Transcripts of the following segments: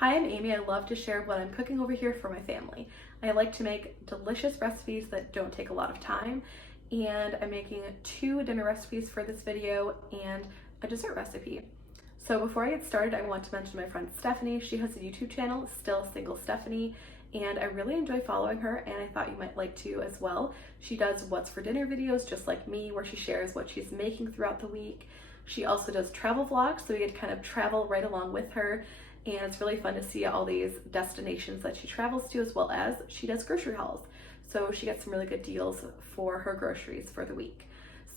Hi, I'm Amy. I love to share what I'm cooking over here for my family. I like to make delicious recipes that don't take a lot of time, and I'm making 2 dinner recipes for this video and a dessert recipe. So before I get started, I want to mention my friend Stephanie. She has a YouTube channel, Still Single Stephanie, and I really enjoy following her, and I thought you might like to as well. She does what's for dinner videos just like me, where she shares what she's making throughout the week. She also does travel vlogs, so we get to kind of travel right along with her, and it's really fun to see all these destinations that she travels to, as well as she does grocery hauls. So she gets some really good deals for her groceries for the week.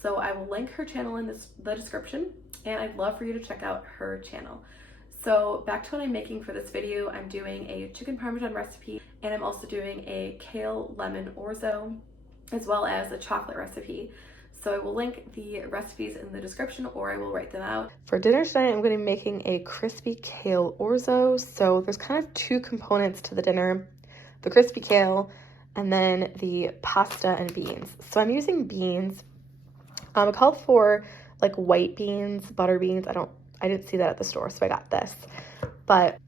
So I will link her channel in the description, and I'd love for you to check out her channel. So back to what I'm making for this video, I'm doing a chicken Parmesan recipe, and I'm also doing a kale lemon orzo, as well as a chocolate recipe. So I will link the recipes in the description, or I will write them out. For dinner tonight, I'm going to be making a crispy kale orzo. So there's kind of 2 components to the dinner, the crispy kale and then the pasta and beans. So I'm using beans. It called for like white beans, butter beans. I didn't see that at the store, so I got this. But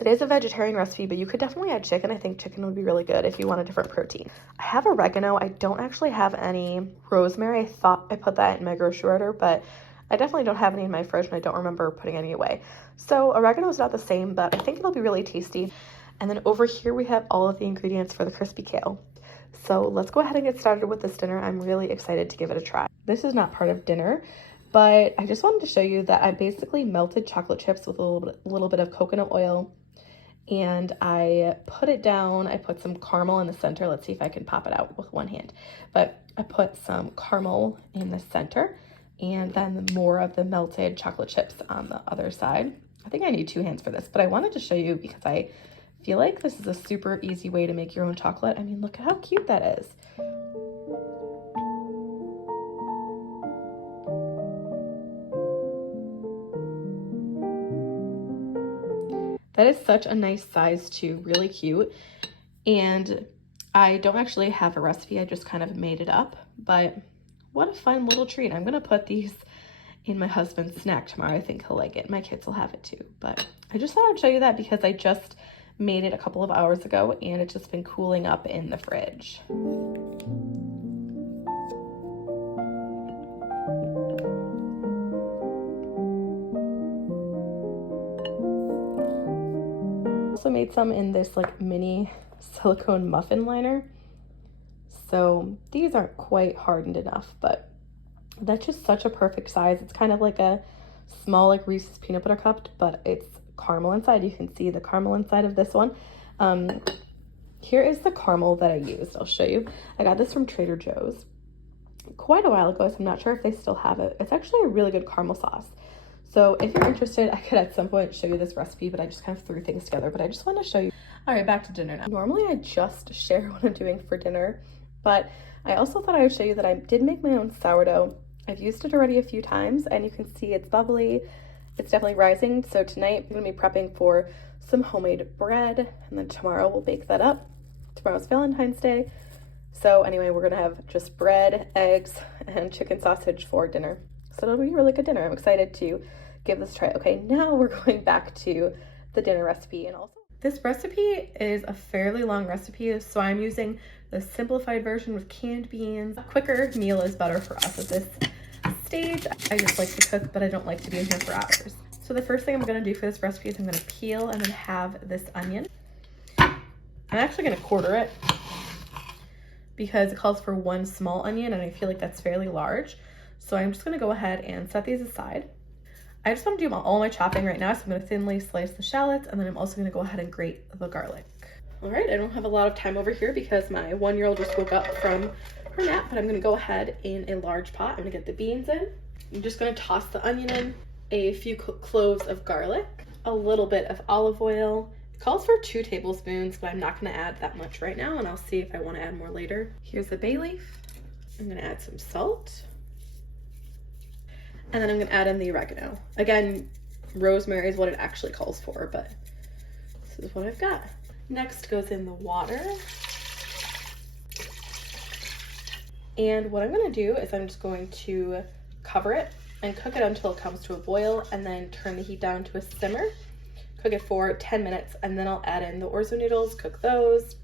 it is a vegetarian recipe, but you could definitely add chicken. I think chicken would be really good if you want a different protein. I have oregano. I don't actually have any rosemary. I thought I put that in my grocery order, but I definitely don't have any in my fridge, and I don't remember putting any away. So oregano is not the same, but I think it'll be really tasty. And then over here we have all of the ingredients for the crispy kale. So let's go ahead and get started with this dinner. I'm really excited to give it a try. This is not part of dinner, but I just wanted to show you that I basically melted chocolate chips with a little bit of coconut oil, and I put it down. I put some caramel in the center. Let's see if I can pop it out with one hand. But I put some caramel in the center, and then more of the melted chocolate chips on the other side. I think I need 2 hands for this, but I wanted to show you because I feel like this is a super easy way to make your own chocolate. I mean, look at how cute that is. That is such a nice size too, really cute. And I don't actually have a recipe, I just kind of made it up, but what a fun little treat. I'm gonna put these in my husband's snack tomorrow. I think he'll like it. My kids will have it too, but I just thought I'd show you that because I just made it a couple of hours ago and it's just been cooling up in the fridge. Also made some in this like mini silicone muffin liner. So these aren't quite hardened enough, but that's just such a perfect size. It's kind of like a small like Reese's peanut butter cup, but it's caramel inside. You can see the caramel inside of this one. Here is the caramel that I used. I'll show you. I got this from Trader Joe's quite a while ago, so I'm not sure if they still have it. It's actually a really good caramel sauce. So if you're interested, I could at some point show you this recipe, but I just kind of threw things together, but I just want to show you. All right, back to dinner now. Normally I just share what I'm doing for dinner, but I also thought I would show you that I did make my own sourdough. I've used it already a few times, and you can see it's bubbly. It's definitely rising. So tonight I'm gonna be prepping for some homemade bread, and then tomorrow we'll bake that up. Tomorrow's Valentine's Day. So anyway, we're gonna have just bread, eggs, and chicken sausage for dinner. So it'll be a really good dinner. I'm excited to give this a try. Okay, now we're going back to the dinner recipe. And also, this recipe is a fairly long recipe, so I'm using the simplified version with canned beans. A quicker meal is better for us at this stage. I just like to cook, but I don't like to be in here for hours. So the first thing I'm gonna do for this recipe is I'm gonna peel and then have this onion. I'm actually gonna quarter it because it calls for 1 small onion, and I feel like that's fairly large. So I'm just gonna go ahead and set these aside. I just want to do all my chopping right now, so I'm going to thinly slice the shallots, and then I'm also going to go ahead and grate the garlic. All right, I don't have a lot of time over here because my 1-year-old just woke up from her nap, but I'm going to go ahead in a large pot. I'm going to get the beans in. I'm just going to toss the onion in, a few cloves of garlic, a little bit of olive oil. It calls for 2 tablespoons, but I'm not going to add that much right now, and I'll see if I want to add more later. Here's the bay leaf. I'm going to add some salt. And then I'm gonna add in the oregano. Again, rosemary is what it actually calls for, but this is what I've got. Next goes in the water. And what I'm gonna do is I'm just going to cover it and cook it until it comes to a boil, and then turn the heat down to a simmer cook it for 10 minutes, and then I'll add in the orzo noodles, cook those.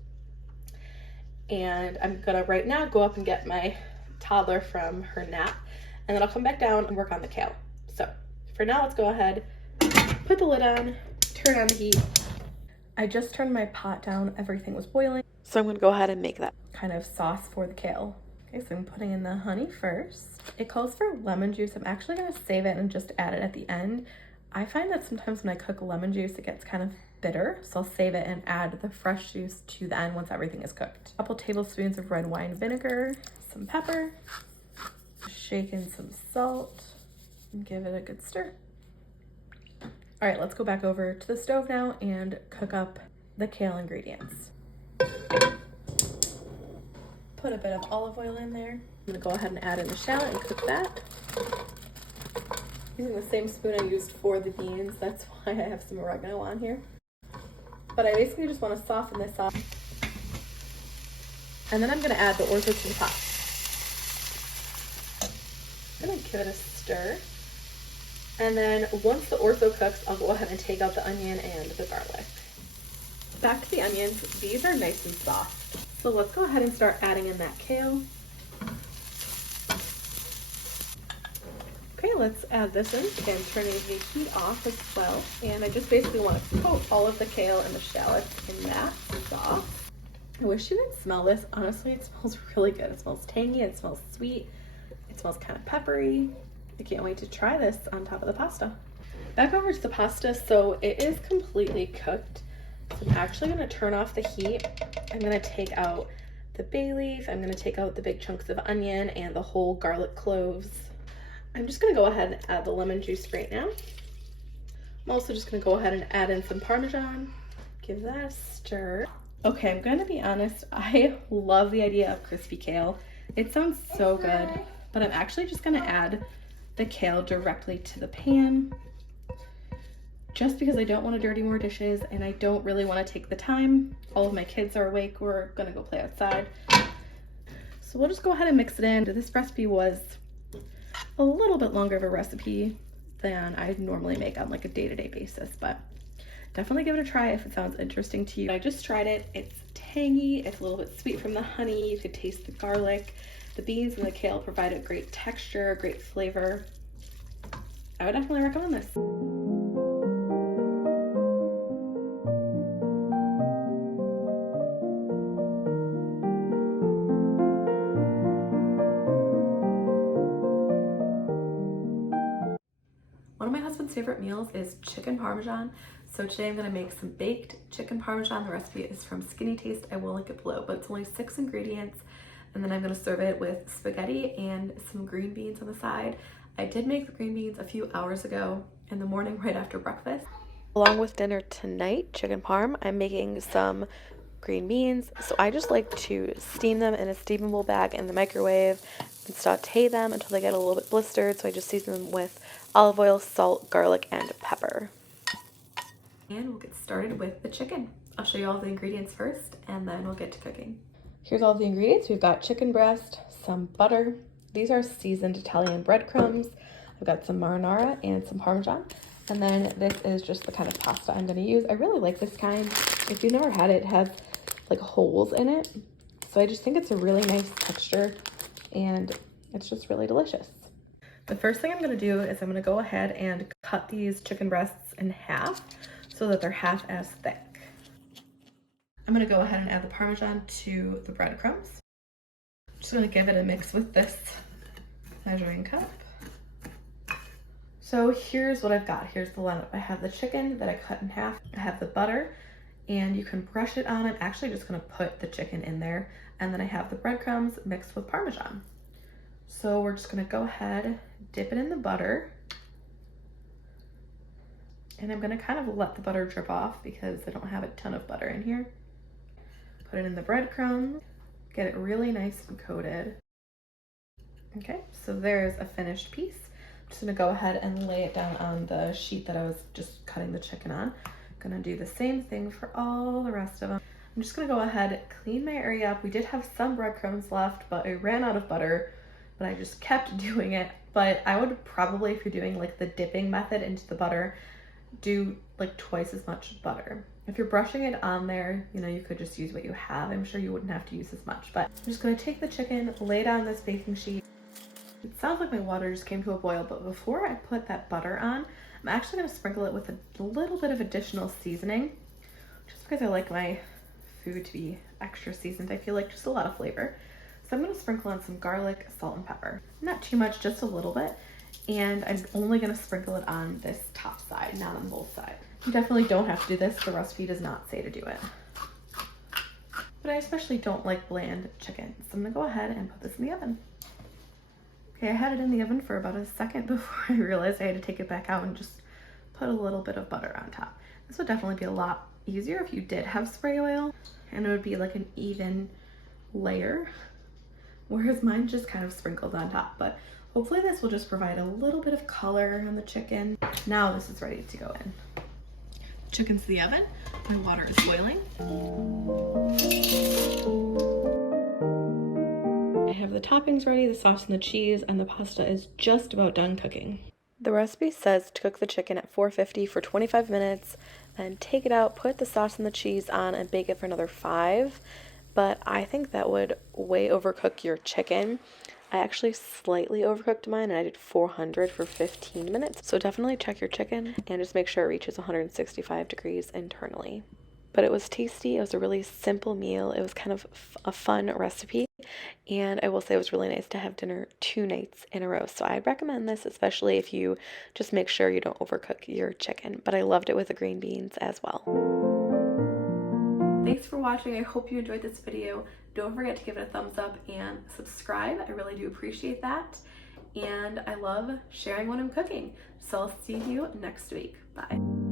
And I'm gonna right now go up and get my toddler from her nap, and then I'll come back down and work on the kale. So for now, let's go ahead, put the lid on, turn on the heat. I just turned my pot down, everything was boiling. So I'm gonna go ahead and make that kind of sauce for the kale. Okay, so I'm putting in the honey first. It calls for lemon juice. I'm actually gonna save it and just add it at the end. I find that sometimes when I cook lemon juice, it gets kind of bitter, so I'll save it and add the fresh juice to the end once everything is cooked. A couple tablespoons of red wine vinegar, some pepper, shake in some salt, and give it a good stir. All right, let's go back over to the stove now and cook up the kale ingredients. Put a bit of olive oil in there. I'm gonna go ahead and add in the shallot and cook that. Using the same spoon I used for the beans, that's why I have some oregano on here. But I basically just want to soften this up. And then I'm gonna add the orzo to the pot. I'm gonna give it a stir. And then once the orzo cooks, I'll go ahead and take out the onion and the garlic. Back to the onions. These are nice and soft. So let's go ahead and start adding in that kale. Okay, let's add this in and turning the heat off as well. And I just basically want to coat all of the kale and the shallots in that sauce. I wish you could smell this. Honestly, it smells really good. It smells tangy, it smells sweet, it smells kind of peppery. I can't wait to try this on top of the pasta. Back over to the pasta. So it is completely cooked. So I'm actually gonna turn off the heat. I'm gonna take out the bay leaf. I'm gonna take out the big chunks of onion and the whole garlic cloves. I'm just gonna go ahead and add the lemon juice right now. I'm also just gonna go ahead and add in some Parmesan. Give that a stir. Okay, I'm gonna be honest, I love the idea of crispy kale. It sounds so good, but I'm actually just gonna add the kale directly to the pan just because I don't want to dirty more dishes and I don't really want to take the time. All of my kids are awake. We're gonna go play outside. So we'll just go ahead and mix it in. This recipe was a little bit longer of a recipe than I normally make on like a day-to-day basis, but definitely give it a try if it sounds interesting to you. I just tried it. It's tangy. It's a little bit sweet from the honey. You could taste the garlic. The beans and the kale provide a great texture, great flavor. I would definitely recommend this. One of my husband's favorite meals is chicken Parmesan. So today I'm gonna make some baked chicken Parmesan. The recipe is from Skinny Taste. I will link it below, but it's only 6 ingredients. And then I'm gonna serve it with spaghetti and some green beans on the side. I did make the green beans a few hours ago in the morning right after breakfast. Along with dinner tonight, chicken parm, I'm making some green beans. So I just like to steam them in a steamable bag in the microwave and saute them until they get a little bit blistered. So I just season them with olive oil, salt, garlic, and pepper. And we'll get started with the chicken. I'll show you all the ingredients first and then we'll get to cooking. Here's all the ingredients. We've got chicken breast, some butter. These are seasoned Italian breadcrumbs. I've got some marinara and some Parmesan. And then this is just the kind of pasta I'm gonna use. I really like this kind. If you've never had it, it has like holes in it. So I just think it's a really nice texture and it's just really delicious. The first thing I'm gonna do is I'm gonna go ahead and cut these chicken breasts in half so that they're half as thick. I'm gonna go ahead and add the Parmesan to the breadcrumbs. I'm just gonna give it a mix with this measuring cup. So here's what I've got. Here's the lineup. I have the chicken that I cut in half. I have the butter, and you can brush it on. I'm actually just gonna put the chicken in there. And then I have the breadcrumbs mixed with Parmesan. So we're just gonna go ahead, dip it in the butter. And I'm gonna kind of let the butter drip off because I don't have a ton of butter in here. Put it in the breadcrumbs, get it really nice and coated. Okay, so there's a finished piece. I'm just gonna go ahead and lay it down on the sheet that I was just cutting the chicken on. I'm gonna do the same thing for all the rest of them. I'm just gonna go ahead, clean my area up. We did have some breadcrumbs left, but I ran out of butter, but I just kept doing it. But I would probably, if you're doing like the dipping method into the butter, do like twice as much butter. If you're brushing it on there, you know, you could just use what you have. I'm sure you wouldn't have to use as much, but I'm just gonna take the chicken, lay it on this baking sheet. It sounds like my water just came to a boil, but before I put that butter on, I'm actually gonna sprinkle it with a little bit of additional seasoning, just because I like my food to be extra seasoned. I feel like just a lot of flavor. So I'm gonna sprinkle on some garlic, salt, and pepper. Not too much, just a little bit. And I'm only gonna sprinkle it on this top side, not on both sides. You definitely don't have to do this. The recipe does not say to do it. But I especially don't like bland chicken. So I'm gonna go ahead and put this in the oven. Okay, I had it in the oven for about a second before I realized I had to take it back out and just put a little bit of butter on top. This would definitely be a lot easier if you did have spray oil, and it would be like an even layer, whereas mine just kind of sprinkled on top. But hopefully this will just provide a little bit of color on the chicken. Now this is ready to go in. Chicken's in the oven. My water is boiling. I have the toppings ready, the sauce and the cheese, and the pasta is just about done cooking. The recipe says to cook the chicken at 450 for 25 minutes, then take it out, put the sauce and the cheese on, and bake it for another 5. But I think that would way overcook your chicken. I actually slightly overcooked mine, and I did 400 for 15 minutes. So definitely check your chicken and just make sure it reaches 165 degrees internally. But it was tasty. It was a really simple meal. It was kind of a fun recipe. And I will say it was really nice to have dinner 2 nights in a row. So I'd recommend this, especially if you just make sure you don't overcook your chicken. But I loved it with the green beans as well. Thanks for watching. I hope you enjoyed this video. Don't forget to give it a thumbs up and subscribe. I really do appreciate that. And I love sharing what I'm cooking. So I'll see you next week. Bye.